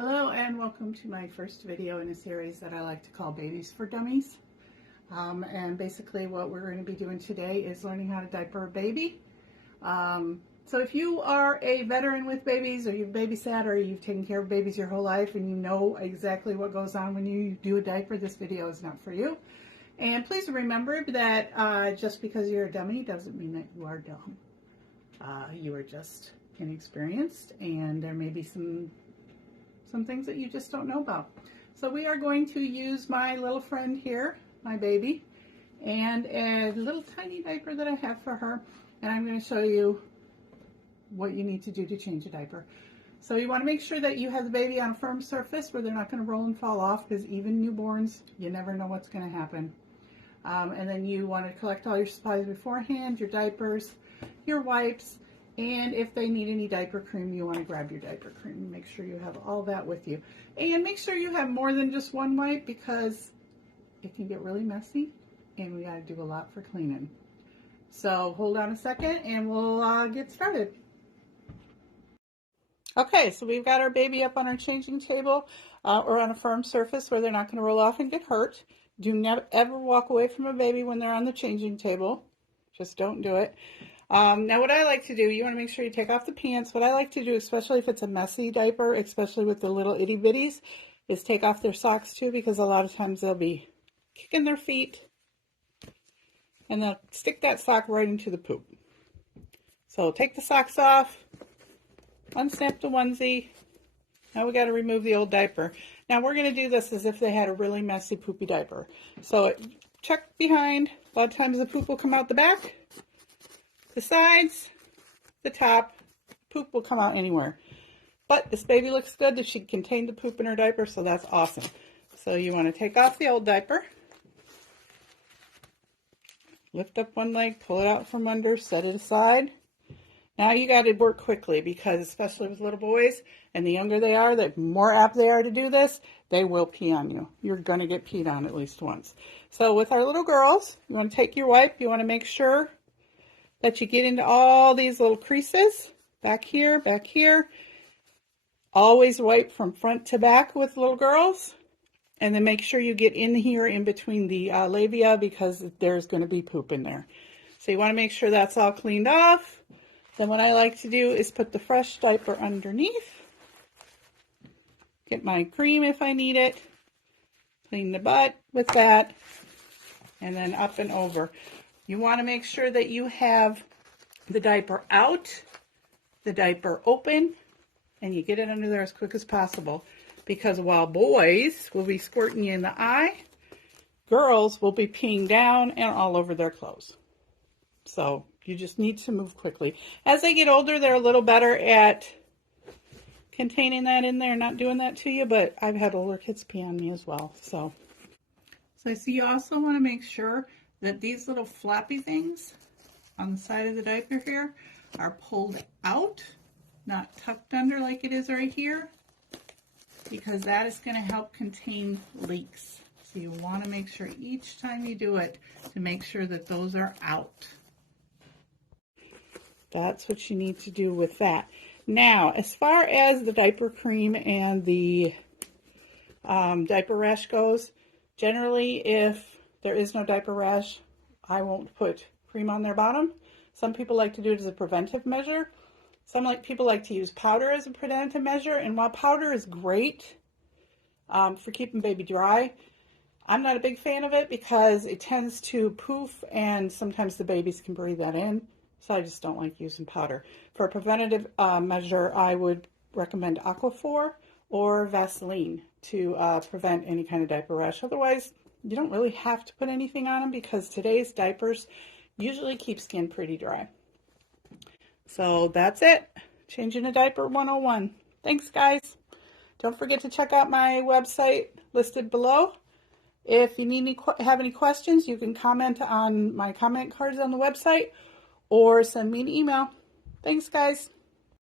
Hello and welcome to my first video in a series that I like to call Babies for Dummies. And basically what we're going to be doing today is learning how to diaper a baby. So if you are a veteran with babies, or you've babysat, or you've taken care of babies your whole life and you know exactly what goes on when you do a diaper, this video is not for you. And please remember that just because you're a dummy doesn't mean that you are dumb. You are just inexperienced, and there may be some things that you just don't know about. So we are going to use my little friend here, my baby, and a little tiny diaper that I have for her, and I'm going to show you what you need to do to change a diaper. So you want to make sure that you have the baby on a firm surface where they're not going to roll and fall off, because even newborns, you never know what's going to happen. And then you want to collect all your supplies beforehand, your diapers, your wipes, and if they need any diaper cream, you want to grab your diaper cream. Make sure you have all that with you. And make sure you have more than just one wipe, because it can get really messy and we got to do a lot for cleaning. So hold on a second and we'll get started. Okay, so we've got our baby up on our changing table or on a firm surface where they're not going to roll off and get hurt. Do never ever walk away from a baby when they're on the changing table. Just don't do it. Now what I like to do, you want to make sure you take off the pants. What I like to do, especially if it's a messy diaper, especially with the little itty bitties, is take off their socks too, because a lot of times they'll be kicking their feet and they'll stick that sock right into the poop. So take the socks off, unsnap the onesie. Now we got to remove the old diaper. Now we're going to do this as if they had a really messy poopy diaper. So check behind. A lot of times the poop will come out the back, the sides, the top. Poop will come out anywhere. But this baby looks good that she contained the poop in her diaper, so that's awesome. So you want to take off the old diaper. Lift up one leg, pull it out from under, set it aside. Now you got to work quickly, because especially with little boys, and the younger they are, the more apt they are to do this, they will pee on you. You're going to get peed on at least once. So with our little girls, you want to take your wipe. You want to make sure that you get into all these little creases, back here, back here. Always wipe from front to back with little girls. And then make sure you get in here in between the labia, because there's going to be poop in there. So you want to make sure that's all cleaned off. Then what I like to do is put the fresh diaper underneath. Get my cream if I need it. Clean the butt with that. And then up and over. You want to make sure that you have the diaper out, the diaper open, and you get it under there as quick as possible. Because while boys will be squirting you in the eye, girls will be peeing down and all over their clothes. So you just need to move quickly. As they get older, they're a little better at containing that in there, not doing that to you, but I've had older kids pee on me as well. So I see you also want to make sure that these little floppy things on the side of the diaper here are pulled out, not tucked under like it is right here, because that is going to help contain leaks. So you want to make sure each time you do it to make sure that those are out. That's what you need to do with that. Now, as far as the diaper cream and the diaper rash goes, generally if there is no diaper rash, I won't put cream on their bottom. Some people like to do it as a preventive measure. Some people like to use powder as a preventive measure. And while powder is great for keeping baby dry, I'm not a big fan of it, because it tends to poof and sometimes the babies can breathe that in. So I just don't like using powder. For a preventative measure, I would recommend Aquaphor or Vaseline to prevent any kind of diaper rash. Otherwise, you don't really have to put anything on them, because today's diapers usually keep skin pretty dry. So that's it. Changing a diaper 101. Thanks, guys. Don't forget to check out my website listed below. If you have any questions, you can comment on my comment cards on the website or send me an email. Thanks, guys.